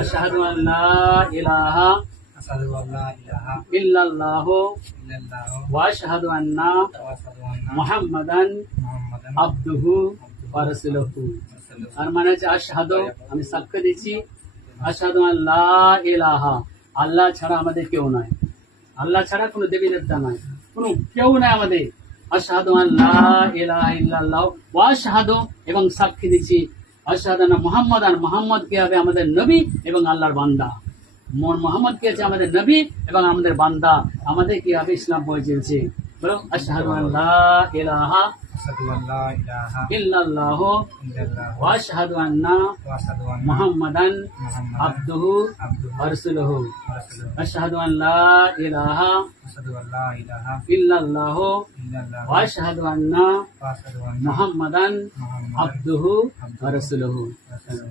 আশহাদু আল্লা ইলাহা ইল্লাল্লাহু ওয়া আশহাদু আন্না মুহাম্মাদান আবদুহু ওয়া রাসূলুহু। আর মানে হচ্ছে আশহাদু, আমি সাক্ষ্য দিচ্ছি, আশহাদু আল্লা ইলাহা, আল্লাহ ছাড়া আমাদের কেউ নাই, আল্লাহ ছাড়া কোনো দেবী দেবতা নাই, কোনো কেউ নাই আমাদের। আশহাদু আল্লা ইলাহা ইল্লাল্লাহ ওয়া আশহাদু, এবং সাক্ষী দিচ্ছি, আশহাদু আন্না মুহাম্মাদান, মুহাম্মদ কে হবে আমাদের নবী এবং আল্লাহর বান্দা। মোহাম্মদ কে আছে আমাদের নবী এবং আমাদের বান্দা, আমাদের কি হবে ইসলাম পৌঁছেছে। বলো আশহাদু আল্লা ইলাহা ইল্লাল্লাহু ওয়া আশহাদু আন্না মুহাম্মাদান আবদুহু ওয়া রাসূলুহু। আশহাদু আল্লা ইলাহা ইল্লাল্লাহু ওয়া আশহাদু আন্না মুহাম্মাদান আবদুহু ওয়া রাসূলুহু।